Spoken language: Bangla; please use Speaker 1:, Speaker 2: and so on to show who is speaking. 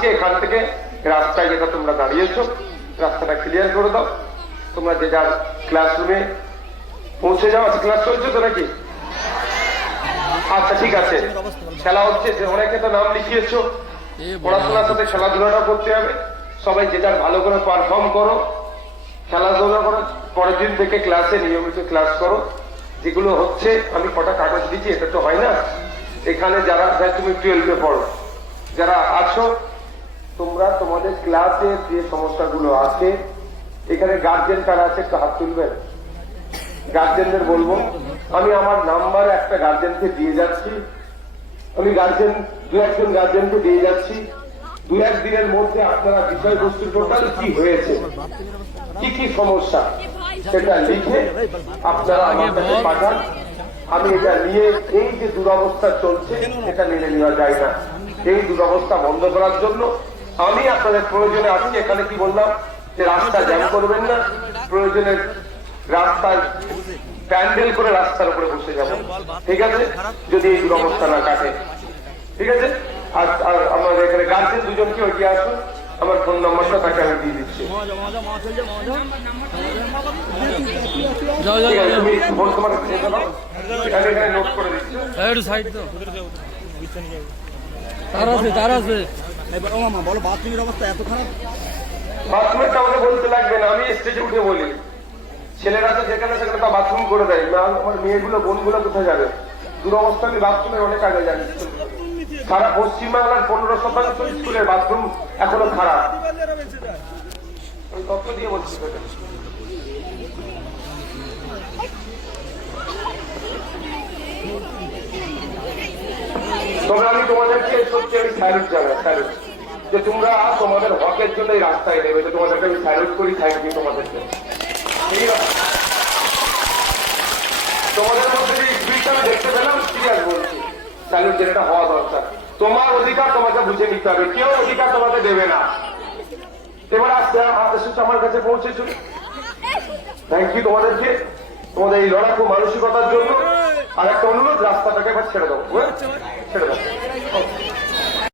Speaker 1: আজকে এখান থেকে রাস্তায় যেটা তোমরা দাঁড়িয়েছো রাস্তাটা ক্লিয়ার করে দাও। তোমরা যে যার ক্লাসরুমে পৌঁছে যাও আজকে ক্লাস চলছে তো নাকি? আচ্ছা ঠিক আছে। খেলা হচ্ছে যে অনেকে তো নাম লিখিয়েছো। পড়াশোনার সাথে খেলাধুলাটা করতে হবে। সবাই যে যার ভালো করে পারফর্ম করো খেলাধুলা করো পরের দিন থেকে ক্লাসে নিয়মিত ক্লাস করো। যেগুলো হচ্ছে আমি কটা কাগজ দিচ্ছি এটা তো হয় না। এখানে যারা যারা তুমি টুয়েলভে পড়ো যারা আছো তোমরা তোমাদের ক্লাসে যে সমস্যাগুলো আছে, এখানে গার্জেন কারা আছে একটু হাত তুলবেন। গার্জেনদের বলব, আমি আমার নাম্বার একটা গার্জেনকে দিয়ে যাচ্ছি। আমি গার্জেন দু একজন গার্জেনকে দিয়ে যাচ্ছি। দু একদিনের মধ্যে আপনারা বিষয়বস্তু টোটাল কি হয়েছে, কি কি সমস্যা, সেটা লিখে আপনারা আমার কাছে পাঠান। আমি এটা নিয়ে এই যে দুরবস্থা চলছে, এটা মেনে নেওয়া যায় না। এই দুরবস্থা বন্ধ করার জন্য আমি আপনাদের প্রয়োজনে আজকে এখানে কি বললাম? যে রাস্তা জ্যাম করবেন না প্রয়োজনে রাস্তার প্যান্ডেল করে রাস্তার উপরে বসে যাব। ঠিক আছে? যদি এই দুরবস্থা না কাটে। ঠিক আছে? আর আর আমার এখানে গার্জেন দুজনকে ওইটি আসুন। আমার ফোন নম্বরটা তাকে আমি দিয়ে দিচ্ছি। আছে নোট করে দিচ্ছি।
Speaker 2: তার আছে তার আছে।
Speaker 3: এবার ও মামা বলো, বাথরুমের অবস্থা এত খারাপ?
Speaker 1: বাথরুমেরটা আমাকে বলতে লাগবে না, আমি স্টেজে উঠে বলি। ছেলেরা তো যেখানে সেখানে তা বাথরুম করে দেয়। না, আমার মেয়েগুলো, বোনগুলো কোথায় যাবে? দুরবস্থা, আমি বাথরুমের অনেক আগে জানি সারা পশ্চিমবাংলার পনেরো শতাংশ স্কুলের বাথরুম এখনও খারাপ। তথ্য দিয়ে বলছি। তবে আমি তোমাদেরকে সত্যি আমি স্যালুট জানাই স্যালুট যে তোমরা তোমাদের হকের জন্য এই রাস্তায় নেবে তো তোমাদেরকে আমি স্যালুট করি থ্যাংক ইউ তোমাদেরকে। তোমাদের মধ্যে যে স্পিরিট আমি দেখতে পেলাম সিরিয়াস বলছি স্যালুট যেটা হওয়া দরকার। তোমার অধিকার তোমাকে বুঝে নিতে হবে, কেউ অধিকার তোমাকে দেবে না। এবার আসতে এসেছে আমার কাছে পৌঁছেছো? থ্যাংক ইউ তোমাদেরকে। তোমাদের এই লড়াকু মানসিকতার জন্য আর একটা অনুরোধ, রাস্তাটাকে এবার ছেড়ে দাও বুঝলে? ছেড়ে দাও